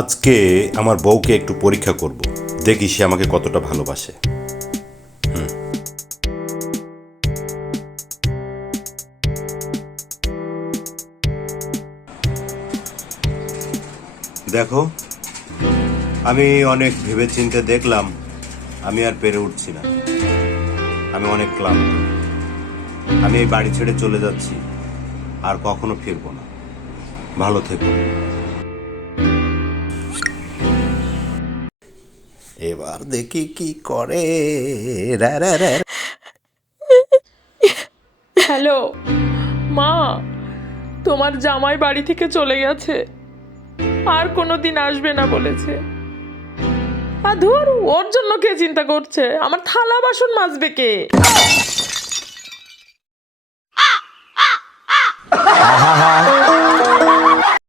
আজকে আমার বউকে একটু পরীক্ষা করব, দেখি সে আমাকে কতটা ভালোবাসে। দেখো, আমি অনেক ভেবেচিন্তে দেখলাম আমি আর পেরে উঠছি না, আমি অনেক ক্লান্ত। আমি এই বাড়ি ছেড়ে চলে যাচ্ছি, আর কখনো ফিরবো না। ভালো থেকো। এবার দেখি কি করে। হ্যালো মা, তোমার জামাই বাড়ি থেকে চলে গেছে, আর কোনোদিন আসবে না বলেছে। আর ধুর, ওর জন্য কে চিন্তা করছে? আমার থালা বাসন মাজবে কে?